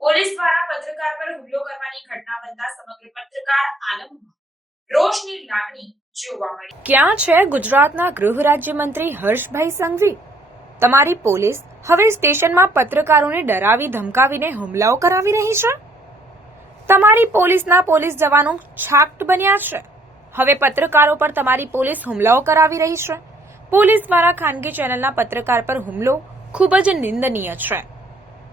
Police દ્વારા પત્રકાર પર હુમલો કરવાની ઘટના બનતા સમગ્ર પત્રકાર આલમમાં રોષની લાગણી જોવા મળી. ક્યાં છે ગુજરાતના ગૃહ રાજ્યમંત્રી હર્ષભાઈ સંઘવી? તમારી પોલીસ હવે સ્ટેશનમાં પત્રકારોને ડરાવી ધમકાવીને હુમલાઓ કરાવી રહી છે? તમારી પોલીસના પોલીસ જવાનો છાકટ બન્યા છે. હવે પત્રકારો પર તમારી પોલીસ હુમલાઓ કરાવી રહી છે. પોલીસ દ્વારા ખાનગી ચેનલના પત્રકાર પર હુમલો ખૂબ જ નિંદનીય છે.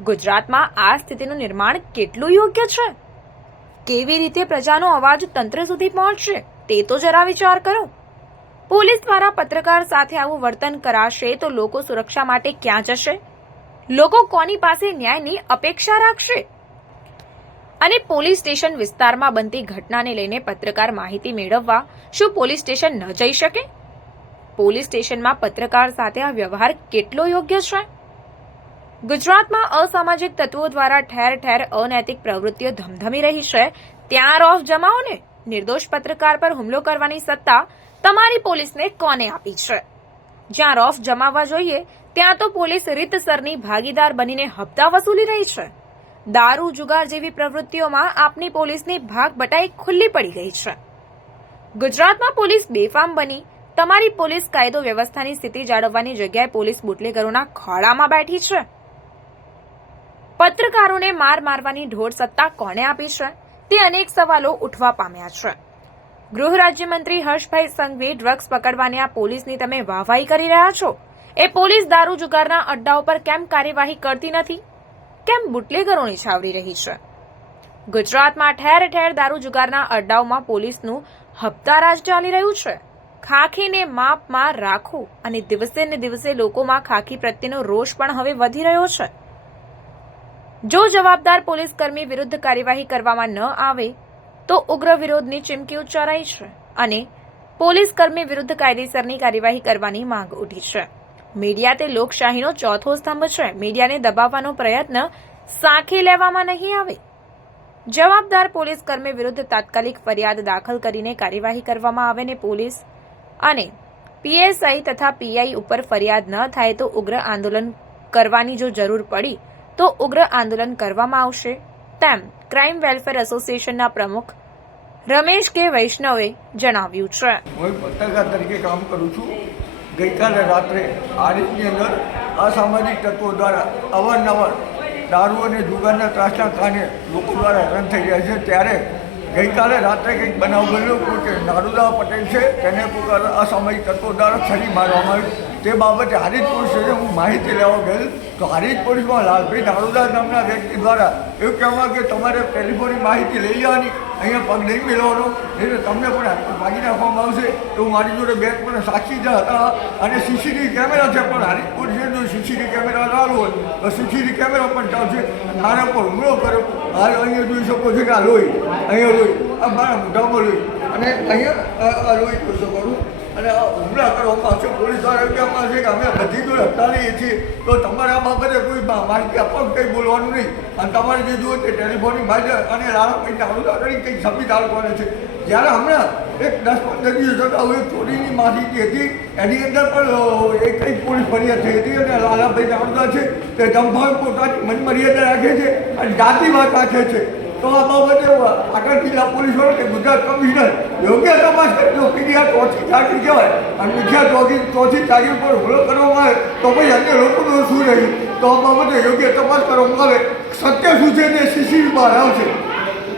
ગુજરાતમાં આ સ્થિતિનું નિર્માણ કેટલું યોગ્ય છે? કેવી રીતે પ્રજાનો અવાજ તંત્ર સુધી પહોંચશે? તે તો જરા વિચાર કરો. પોલીસ દ્વારા પત્રકાર સાથે આવું વર્તન કરાશે તો લોકો સુરક્ષા માટે ક્યાં જશે? લોકો કોની પાસે ન્યાયની અપેક્ષા રાખશે? અને પોલીસ સ્ટેશન વિસ્તારમાં બનતી ઘટનાને લઈને પત્રકાર માહિતી મેળવવા શું પોલીસ સ્ટેશન ન જઈ શકે? પોલીસ સ્ટેશનમાં પત્રકાર સાથે આ વ્યવહાર કેટલો યોગ્ય છે? ગુજરાતમાં અસામાજિક તત્વો દ્વારા ઠેર ઠેર અનૈતિક પ્રવૃત્તિઓ ધમધમી રહી છે. ત્યાં રોફ જમાઓને નિર્દોષ પત્રકાર પર હુમલો કરવાની સત્તા તમારી પોલીસને કોને આપી છે? જ્યાં રોફ જમાવવા જોઈએ, ત્યાં તો પોલીસ રીતસરની ભાગીદાર બનીને હપ્તા વસૂલી રહી છે. દારૂ જુગાર જેવી પ્રવૃત્તિઓમાં આપની પોલીસની ભાગ બટાઈ ખુલ્લી પડી ગઈ છે. ગુજરાતમાં પોલીસ બેફામ બની, તમારી પોલીસ કાયદો વ્યવસ્થાની સ્થિતિ જાળવવાની જગ્યાએ પોલીસ બુટલેગરોના ખોળામાં બેઠી છે. પત્રકારોને માર મારવાની ઢોર સત્તા કોને આપી છે? તે અનેક સવાલો ઉઠવા પામ્યા છે. ગૃહ રાજ્યમંત્રી હર્ષભાઈ સંઘવી ડ્રગ્સ પકડવાની આ પોલીસની તમે વાહવાહી કરી રહ્યા છો? એ પોલીસ દારૂ જુગારના અડ્ડાઓ પર કેમ કાર્યવાહી કરતી નથી? કેમ બુટલેગરોની છાવરી રહી છે? ગુજરાતમાં ઠેર ઠેર દારૂ જુગારના અડ્ડાઓમાં પોલીસનું હપ્તારાજ ચાલી રહ્યું છે. ખાખીને માપમાં રાખો અને દિવસે ને દિવસે લોકોમાં ખાખી પ્રત્યેનો રોષ પણ હવે વધી રહ્યો છે. જો જવાબદાર પોલીસ કર્મી વિરુદ્ધ કાર્યવાહી કરવામાં ન આવે, તો ઉગ્ર વિરોધની ચીમકી ઉચ્ચારાઈ છે અને પોલીસ કર્મી વિરુદ્ધ કાયદેસરની કાર્યવાહી કરવાની માંગ ઉઠી છે. મીડિયા તે લોકશાહીનો ચોથો સ્તંભ છે. મીડિયાને દબાવવાનો પ્રયત્ન સાંખી લેવામાં નહીં આવે. જવાબદાર પોલીસ કર્મી વિરુદ્ધ તાત્કાલિક ફરિયાદ દાખલ કરીને કાર્યવાહી કરવામાં આવે ને પોલીસ અને પીએસઆઈ તથા પીઆઈ ઉપર ફરિયાદ ન થાય તો ઉગ્ર આંદોલન કરવાની જો જરૂર પડી તો ઉગ્ર આંદોલન કરવામાં આવશે. તેમ ક્રાઇમ વેલફેર એસોસિએશનના પ્રમુખ રમેશ કે વૈષ્ણવે જણાવ્યું છે. હું પત્રકાર તરીકે કામ કરું છું. ગઈકાલે રાત્રે આરીફની અંદર અસામાજિક તત્વો દ્વારા અવારનવાર દારૂ અને જુગારના ત્રાસના કારણે લોકો દ્વારા હેરાન થઈ રહ્યા છે. ત્યારે ગઈકાલે રાત્રે કંઈક બનાવ બન્યો કે નારુદા પટેલ છે, તેને અસામાજિક તત્વો દ્વારા છરી મારવામાં આવી. તે બાબતે હારીજ પોલીસ હું માહિતી લેવા ગયેલ. તો હારીજ પોલીસમાં લાલભાઈ નારુદા નામના વ્યક્તિ દ્વારા એવું કહેવા કે તમારે ટેલિફોનની માહિતી લઈ લેવાની, અહીંયા પગ નહીં મેળવવાનો. એટલે તમને પણ ભાગી નાખવામાં આવશે. એવું મારી જોડે બેંક પણ સાક્ષી જ હતા. અને સીસીટીવી કેમેરા છે, પણ હારી પોલીસે જો સીસીટીવી કેમેરા ચાલુ હોય. તો સીસીટીવી કેમેરા પણ ચાલશે. મારા પર હુમલો કર્યો. હાલ અહીંયા જોઈ શકો છો કે આ લોહી. અહીંયા લોહી. આ મારા મોઢામાં લોહી. અને અહીંયા આ લોહી જોઈ શકો છો. અને હમણાં કરવામાં આવશે પોલીસ દ્વારા કહેવામાં આવશે કે અમે બધી તો હપ્તા છીએ. તો તમારે આ બાબતે કોઈ માહિતી આપવા કંઈ બોલવાનું નહીં. અને તમારે જે જુઓ તે ટેલિફોનની બાજુ અને લાલાભાઈ નારુદા કરી કંઈક સભી તાલુકાને છે. જ્યારે હમણાં એક દસ પંદર દિવસ અગાઉ એક ચોરીની માહિતી હતી, એની અંદર પણ એક કંઈક પોલીસ ફરિયાદ થઈ હતી અને લાલાભાઈ જાણતા છે તે જંભાવ પોતાની મનમર્યાદા રાખે છે અને જાતિવાદ રાખે છે. તો આ બાબતે આગળ જિલ્લા પોલીસ કે ગુજરાત કમિશનર યોગ્ય તપાસ કરજો પીડીઆર ચોથી તારીખ કહેવાય અને મુખ્ય ચોથી ચોથી તારીખ ઉપર હુમલો કરવામાં આવે, તો પછી અન્ય લોકોનું શું રહ્યું તો આ બાબતે યોગ્ય તપાસ કરવામાં આવે. સત્ય શું છે તે સીસીટીવી બહાર આવશે.